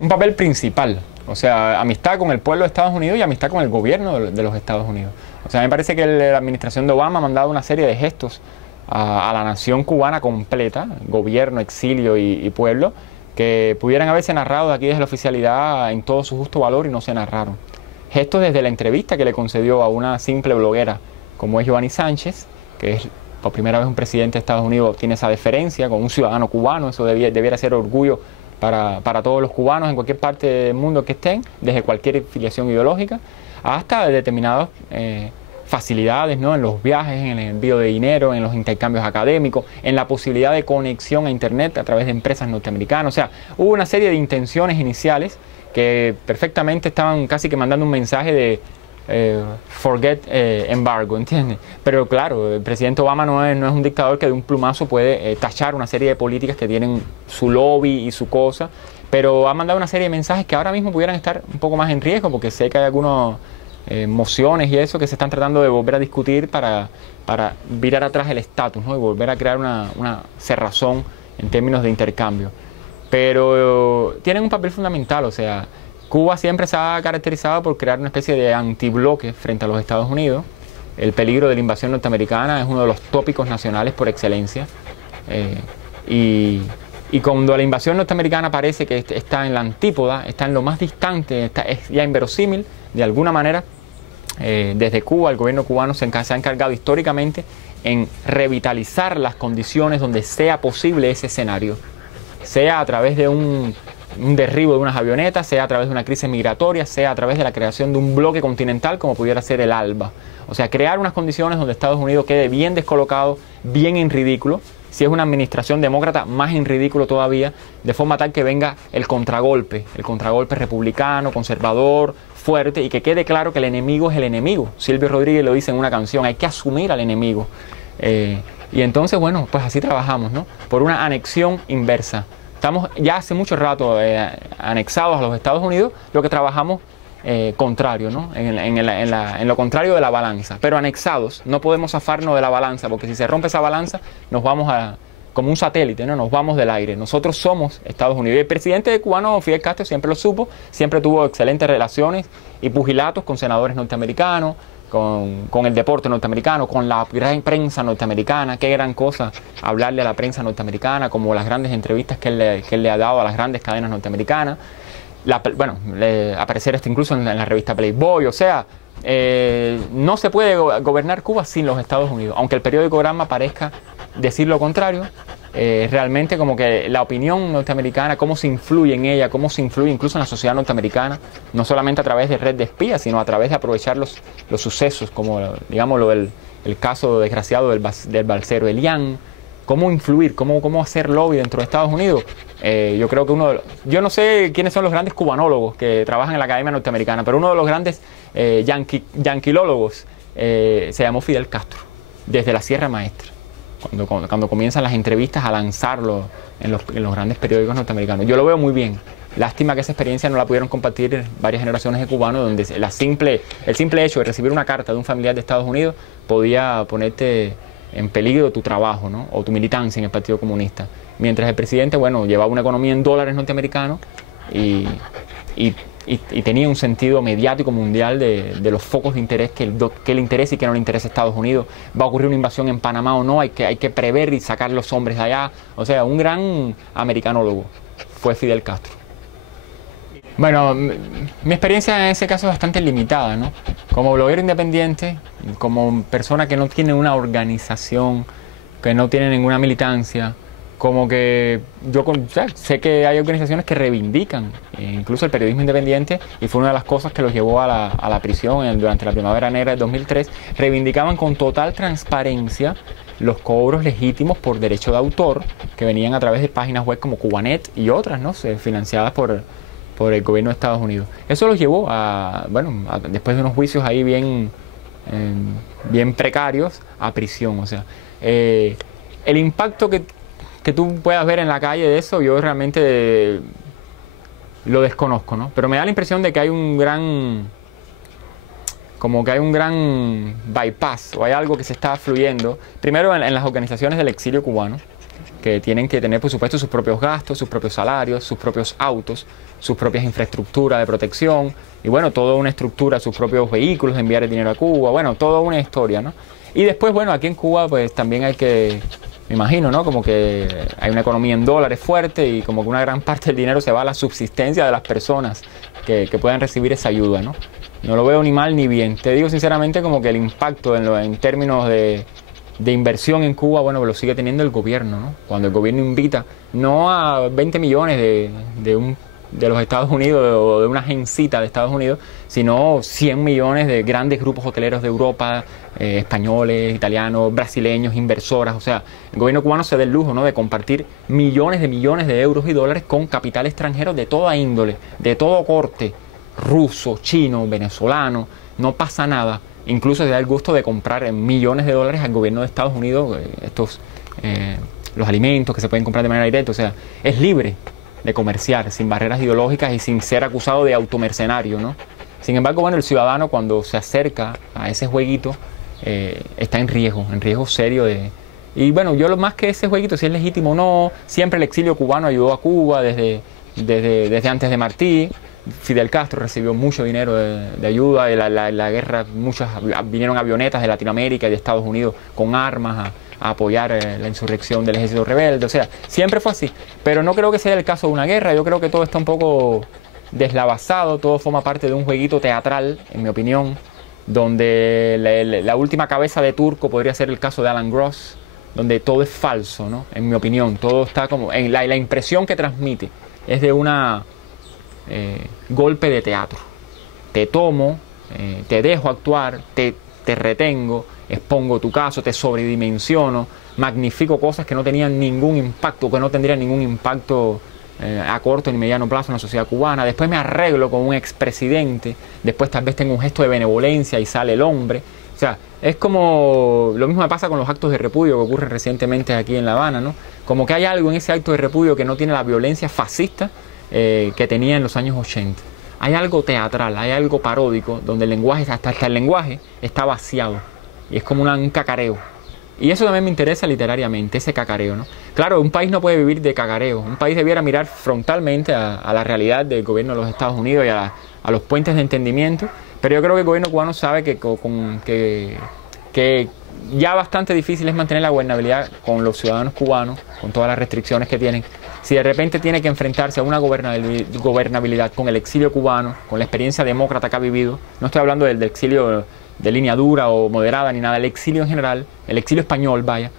Un papel principal, o sea, amistad con el pueblo de Estados Unidos y amistad con el gobierno de los Estados Unidos. O sea, me parece que la administración de Obama ha mandado una serie de gestos a la nación cubana completa, gobierno, exilio y pueblo, que pudieran haberse narrado de aquí desde la oficialidad en todo su justo valor y no se narraron. Gestos desde la entrevista que le concedió a una simple bloguera como es Giovanni Sánchez, que es por primera vez un presidente de Estados Unidos tiene esa deferencia con un ciudadano cubano. Eso debiera ser orgullo para todos los cubanos en cualquier parte del mundo que estén, desde cualquier filiación ideológica, hasta determinadas facilidades, ¿no?, en los viajes, en el envío de dinero, en los intercambios académicos, en la posibilidad de conexión a Internet a través de empresas norteamericanas. O sea, hubo una serie de intenciones iniciales que perfectamente estaban casi que mandando un mensaje de forget embargo, ¿entiendes? Pero claro, el presidente Obama no es un dictador que de un plumazo puede tachar una serie de políticas que tienen su lobby y su cosa, pero ha mandado una serie de mensajes que ahora mismo pudieran estar un poco más en riesgo, porque sé que hay algunas mociones y eso que se están tratando de volver a discutir para virar atrás el estatus, ¿no?, y volver a crear una cerrazón en términos de intercambio. Pero tienen un papel fundamental, o sea, Cuba siempre se ha caracterizado por crear una especie de antibloque frente a los Estados Unidos. El peligro de la invasión norteamericana es uno de los tópicos nacionales por excelencia. Y cuando la invasión norteamericana parece que está en la antípoda, está en lo más distante, es ya inverosímil, de alguna manera, desde Cuba el gobierno cubano se ha encargado históricamente en revitalizar las condiciones donde sea posible ese escenario, sea a través de un derribo de unas avionetas, sea a través de una crisis migratoria, sea a través de la creación de un bloque continental como pudiera ser el ALBA. O sea, crear unas condiciones donde Estados Unidos quede bien descolocado, bien en ridículo. Si es una administración demócrata, más en ridículo todavía, de forma tal que venga el contragolpe republicano, conservador, fuerte, y que quede claro que el enemigo es el enemigo. Silvio Rodríguez lo dice en una canción, hay que asumir al enemigo. Y entonces, bueno, pues así trabajamos, ¿no?, por una anexión inversa. Estamos ya hace mucho rato anexados a los Estados Unidos, lo que trabajamos contrario, ¿no?, en lo contrario de la balanza, pero anexados. No podemos zafarnos de la balanza, porque si se rompe esa balanza nos vamos como un satélite, ¿no?, nos vamos del aire. Nosotros somos Estados Unidos. Y el presidente cubano Fidel Castro siempre lo supo, siempre tuvo excelentes relaciones y pugilatos con senadores norteamericanos, con el deporte norteamericano, con la gran prensa norteamericana. Qué gran cosa hablarle a la prensa norteamericana, como las grandes entrevistas que él le ha dado a las grandes cadenas norteamericanas. Aparecer incluso en la revista Playboy. O sea, no se puede gobernar Cuba sin los Estados Unidos, aunque el periódico Gramma parezca decir lo contrario. Realmente como que la opinión norteamericana, cómo se influye en ella, cómo se influye incluso en la sociedad norteamericana, no solamente a través de red de espías, sino a través de aprovechar los sucesos, como digamos el caso desgraciado del balsero Elián. Cómo influir, cómo hacer lobby dentro de Estados Unidos. Yo creo que yo no sé quiénes son los grandes cubanólogos que trabajan en la Academia Norteamericana, pero uno de los grandes yanquilólogos se llamó Fidel Castro, desde la Sierra Maestra, cuando comienzan las entrevistas a lanzarlo en los grandes periódicos norteamericanos. Yo lo veo muy bien. Lástima que esa experiencia no la pudieron compartir varias generaciones de cubanos, donde el simple hecho de recibir una carta de un familiar de Estados Unidos podía ponerte en peligro tu trabajo, ¿no?, o tu militancia en el Partido Comunista. Mientras el presidente, bueno, llevaba una economía en dólares norteamericanos y tenía un sentido mediático mundial de los focos de interés que le interesa y que no le interesa a Estados Unidos. ¿Va a ocurrir una invasión en Panamá o no? Hay que prever y sacar los hombres de allá. O sea, un gran americanólogo fue Fidel Castro. Bueno, mi experiencia en ese caso es bastante limitada, ¿no? Como bloguero independiente, como persona que no tiene una organización, que no tiene ninguna militancia, como que yo sé que hay organizaciones que reivindican incluso el periodismo independiente, y fue una de las cosas que los llevó a la prisión durante la Primavera Negra de 2003. Reivindicaban con total transparencia los cobros legítimos por derecho de autor que venían a través de páginas web como Cubanet y otras, ¿no?, financiadas por el gobierno de Estados Unidos. Eso los llevó después de unos juicios ahí bien precarios, a prisión. O sea, el impacto que tú puedas ver en la calle de eso, yo realmente lo desconozco, ¿no? Pero me da la impresión de que hay un gran bypass, o hay algo que se está fluyendo, primero en las organizaciones del exilio cubano, que tienen que tener, por supuesto, sus propios gastos, sus propios salarios, sus propios autos, sus propias infraestructuras de protección y bueno, toda una estructura, sus propios vehículos, enviar el dinero a Cuba, bueno, toda una historia, ¿no? Y después, bueno, aquí en Cuba pues también hay que, me imagino, ¿no? Como que hay una economía en dólares fuerte y como que una gran parte del dinero se va a la subsistencia de las personas que puedan recibir esa ayuda, ¿no? No lo veo ni mal ni bien. Te digo sinceramente como que el impacto en términos de inversión en Cuba, bueno, lo sigue teniendo el gobierno, ¿no? Cuando el gobierno invita no a 20 millones de los Estados Unidos o de una agencita de Estados Unidos, sino 100 millones de grandes grupos hoteleros de Europa, españoles, italianos, brasileños, inversoras. O sea, el gobierno cubano se da el lujo, ¿no?, de compartir millones de euros y dólares con capital extranjero de toda índole, de todo corte, ruso, chino, venezolano, no pasa nada. Incluso se da el gusto de comprar millones de dólares al gobierno de Estados Unidos, los alimentos que se pueden comprar de manera directa. O sea, es libre de comerciar, sin barreras ideológicas y sin ser acusado de automercenario, ¿no? Sin embargo, bueno, el ciudadano cuando se acerca a ese jueguito está en riesgo serio de... Y bueno, yo lo más que ese jueguito, si es legítimo o no, siempre el exilio cubano ayudó a Cuba desde antes de Martí. Fidel Castro recibió mucho dinero de ayuda, y la guerra, vinieron avionetas de Latinoamérica y de Estados Unidos con armas a apoyar la insurrección del ejército rebelde. O sea, siempre fue así, pero no creo que sea el caso de una guerra. Yo creo que todo está un poco deslavazado, todo forma parte de un jueguito teatral, en mi opinión, donde la última cabeza de turco podría ser el caso de Alan Gross, donde todo es falso, ¿no? En mi opinión, todo está como... la impresión que transmite es de una... golpe de teatro. Te tomo, te dejo actuar, te retengo, expongo tu caso, te sobredimensiono, magnifico cosas que no tenían ningún impacto, que no tendrían ningún impacto a corto ni mediano plazo en la sociedad cubana. Después me arreglo con un expresidente, después tal vez tengo un gesto de benevolencia y sale el hombre. O sea, es como... Lo mismo me pasa con los actos de repudio que ocurren recientemente aquí en La Habana, ¿no? Como que hay algo en ese acto de repudio que no tiene la violencia fascista que tenía en los años 80. Hay algo teatral, hay algo paródico, donde el lenguaje, hasta el lenguaje está vaciado. Y es como un cacareo. Y eso también me interesa literariamente, ese cacareo, ¿no? Claro, un país no puede vivir de cacareo. Un país debiera mirar frontalmente a la realidad del gobierno de los Estados Unidos y a los puentes de entendimiento. Pero yo creo que el gobierno cubano sabe que ya bastante difícil es mantener la gobernabilidad con los ciudadanos cubanos, con todas las restricciones que tienen. Si de repente tiene que enfrentarse a una gobernabilidad con el exilio cubano, con la experiencia demócrata que ha vivido, no estoy hablando del exilio de línea dura o moderada ni nada, el exilio en general, el exilio español, vaya,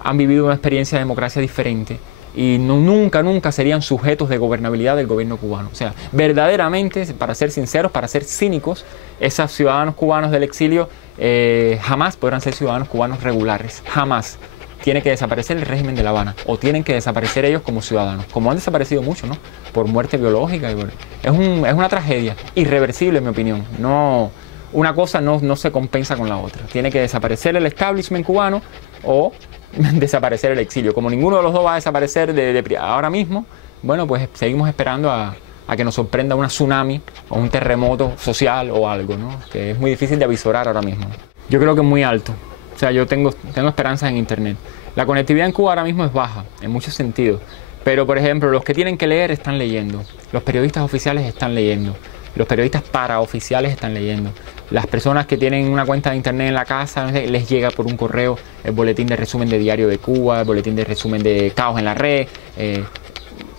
han vivido una experiencia de democracia diferente y nunca serían sujetos de gobernabilidad del gobierno cubano. O sea, verdaderamente, para ser sinceros, para ser cínicos, esos ciudadanos cubanos del exilio jamás podrán ser ciudadanos cubanos regulares, jamás. Tiene que desaparecer el régimen de La Habana, o tienen que desaparecer ellos como ciudadanos, como han desaparecido muchos, ¿no? Por muerte biológica. Es una tragedia irreversible, en mi opinión. No, una cosa no se compensa con la otra. Tiene que desaparecer el establishment cubano o desaparecer el exilio. Como ninguno de los dos va a desaparecer ahora mismo, bueno, pues seguimos esperando a que nos sorprenda una tsunami o un terremoto social o algo, ¿no? Que es muy difícil de avisorar ahora mismo. Yo creo que es muy alto. O sea, yo tengo esperanzas en Internet. La conectividad en Cuba ahora mismo es baja, en muchos sentidos. Pero, por ejemplo, los que tienen que leer están leyendo. Los periodistas oficiales están leyendo. Los periodistas paraoficiales están leyendo. Las personas que tienen una cuenta de Internet en la casa, les llega por un correo el boletín de resumen de Diario de Cuba, el boletín de resumen de Caos en la Red.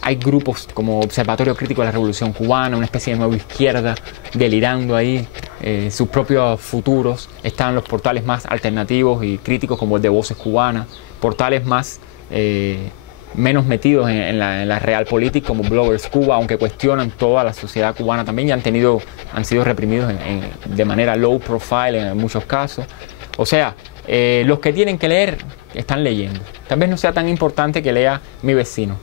Hay grupos como Observatorio Crítico de la Revolución Cubana, una especie de nueva izquierda delirando ahí sus propios futuros. Están los portales más alternativos y críticos como el de Voces Cubanas, portales más menos metidos en la realpolitik como Bloggers Cuba, aunque cuestionan toda la sociedad cubana también y han sido reprimidos de manera low profile en muchos casos. O sea, los que tienen que leer están leyendo. Tal vez no sea tan importante que lea mi vecino.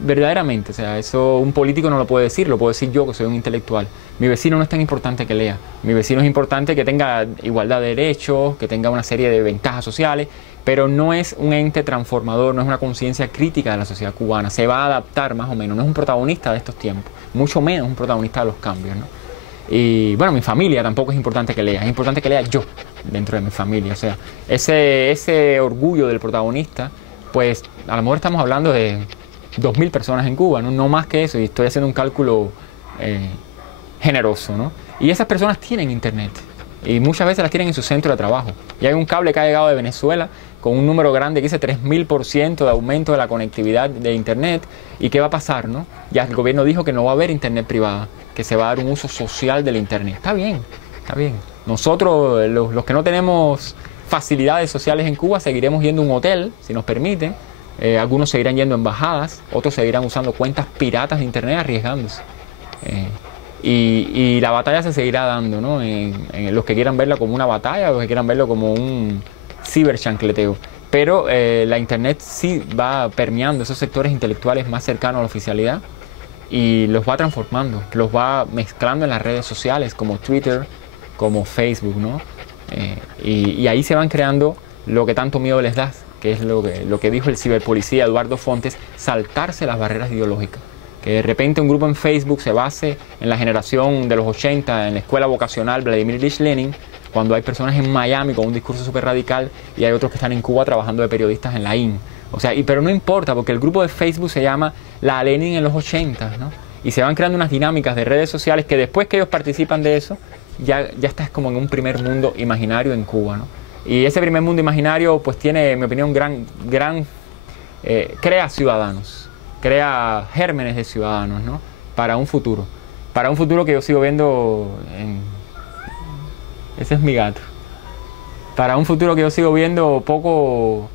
Verdaderamente, o sea, eso un político no lo puede decir, lo puedo decir yo que soy un intelectual. Mi vecino no es tan importante que lea. Mi vecino es importante que tenga igualdad de derechos, que tenga una serie de ventajas sociales, pero no es un ente transformador, no es una conciencia crítica de la sociedad cubana. Se va a adaptar más o menos, no es un protagonista de estos tiempos, mucho menos un protagonista de los cambios, ¿no? Y bueno, mi familia tampoco es importante que lea, es importante que lea yo dentro de mi familia. O sea, ese orgullo del protagonista pues a lo mejor estamos hablando de 2.000 personas en Cuba, ¿no? No más que eso, y estoy haciendo un cálculo generoso, ¿no? Y esas personas tienen internet, y muchas veces las tienen en su centro de trabajo. Y hay un cable que ha llegado de Venezuela con un número grande que dice 3.000% de aumento de la conectividad de internet. ¿Y qué va a pasar, no? Ya el gobierno dijo que no va a haber internet privada, que se va a dar un uso social del internet. Está bien, está bien. Nosotros, los que no tenemos facilidades sociales en Cuba, seguiremos yendo a un hotel, si nos permiten. Algunos seguirán yendo a embajadas, otros seguirán usando cuentas piratas de internet arriesgándose. Y la batalla se seguirá dando, ¿no? En los que quieran verla como una batalla, los que quieran verlo como un ciberchancleteo. Pero la internet sí va permeando esos sectores intelectuales más cercanos a la oficialidad y los va transformando, los va mezclando en las redes sociales como Twitter, como Facebook, ¿no? Y ahí se van creando lo que tanto miedo les da, que es lo que dijo el ciberpolicía Eduardo Fontes: saltarse las barreras ideológicas. Que de repente un grupo en Facebook se base en la generación de los 80, en la escuela vocacional Vladimir Ilich Lenin, cuando hay personas en Miami con un discurso súper radical y hay otros que están en Cuba trabajando de periodistas en la IN. O sea, pero no importa, porque el grupo de Facebook se llama La Lenin en los 80, ¿no? Y se van creando unas dinámicas de redes sociales que después que ellos participan de eso, ya estás como en un primer mundo imaginario en Cuba, ¿no? Y ese primer mundo imaginario pues tiene, en mi opinión, crea ciudadanos. Crea gérmenes de ciudadanos, ¿no? Para un futuro que yo sigo viendo ese es mi gato. Para un futuro que yo sigo viendo poco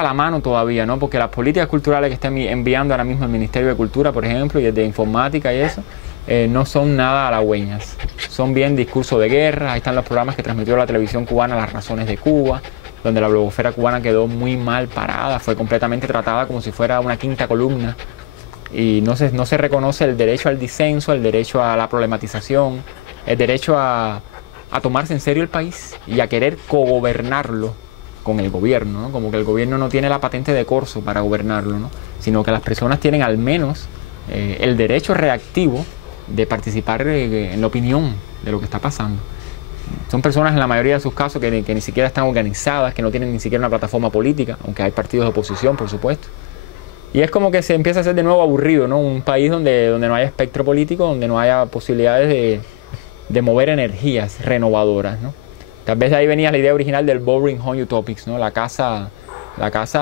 a la mano todavía, ¿no? Porque las políticas culturales que está enviando ahora mismo el Ministerio de Cultura, por ejemplo, y el de Informática y eso, no son nada halagüeñas. Son bien discurso de guerra. Ahí están los programas que transmitió la televisión cubana, Las Razones de Cuba, donde la blogosfera cubana quedó muy mal parada, fue completamente tratada como si fuera una quinta columna, y no se reconoce el derecho al disenso, el derecho a la problematización, el derecho a tomarse en serio el país y a querer cogobernarlo con el gobierno, ¿no? Como que el gobierno no tiene la patente de corso para gobernarlo, ¿no? Sino que las personas tienen al menos el derecho reactivo de participar en la opinión de lo que está pasando. Son personas en la mayoría de sus casos que ni siquiera están organizadas, que no tienen ni siquiera una plataforma política, aunque hay partidos de oposición, por supuesto. Y es como que se empieza a hacer de nuevo aburrido, ¿no? Un país donde no haya espectro político, donde no haya posibilidades de mover energías renovadoras, ¿no? Tal vez de ahí venía la idea original del Boring Home Utopics, ¿no? La casa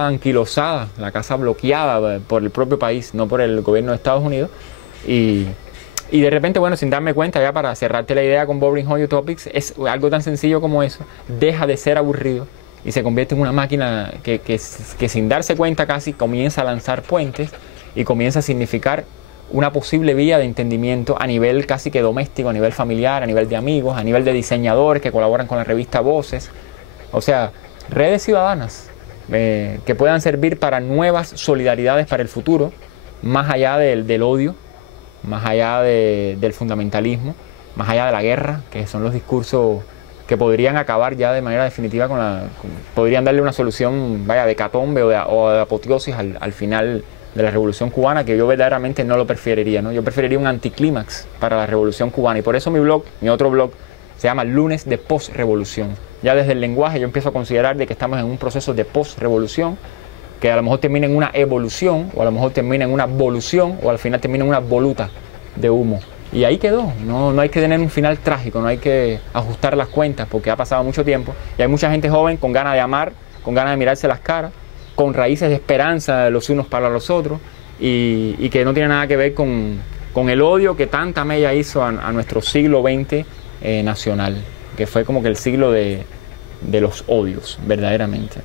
anquilosada, la casa bloqueada por el propio país, no por el gobierno de Estados Unidos. Y de repente, bueno, sin darme cuenta, ya para cerrarte la idea con Boring Home Utopics, es algo tan sencillo como eso, deja de ser aburrido y se convierte en una máquina que sin darse cuenta casi comienza a lanzar puentes y comienza a significar una posible vía de entendimiento a nivel casi que doméstico, a nivel familiar, a nivel de amigos, a nivel de diseñadores que colaboran con la revista Voces. O sea, redes ciudadanas que puedan servir para nuevas solidaridades para el futuro, más allá del odio, más allá del fundamentalismo, más allá de la guerra, que son los discursos que podrían acabar ya de manera definitiva podrían darle una solución, vaya, de hecatombe o de apoteosis al final de la Revolución Cubana, que yo verdaderamente no lo preferiría, ¿no? Yo preferiría un anticlímax para la Revolución Cubana, y por eso mi otro blog, se llama Lunes de Post-Revolución. Ya desde el lenguaje yo empiezo a considerar de que estamos en un proceso de post-revolución, que a lo mejor termina en una evolución, o a lo mejor termina en una volución, o al final termina en una voluta de humo. Y ahí quedó. No hay que tener un final trágico, no hay que ajustar las cuentas, porque ha pasado mucho tiempo y hay mucha gente joven con ganas de amar, con ganas de mirarse las caras, con raíces de esperanza los unos para los otros, y que no tiene nada que ver con el odio que tanta mella hizo a nuestro siglo XX nacional, que fue como que el siglo de los odios, verdaderamente.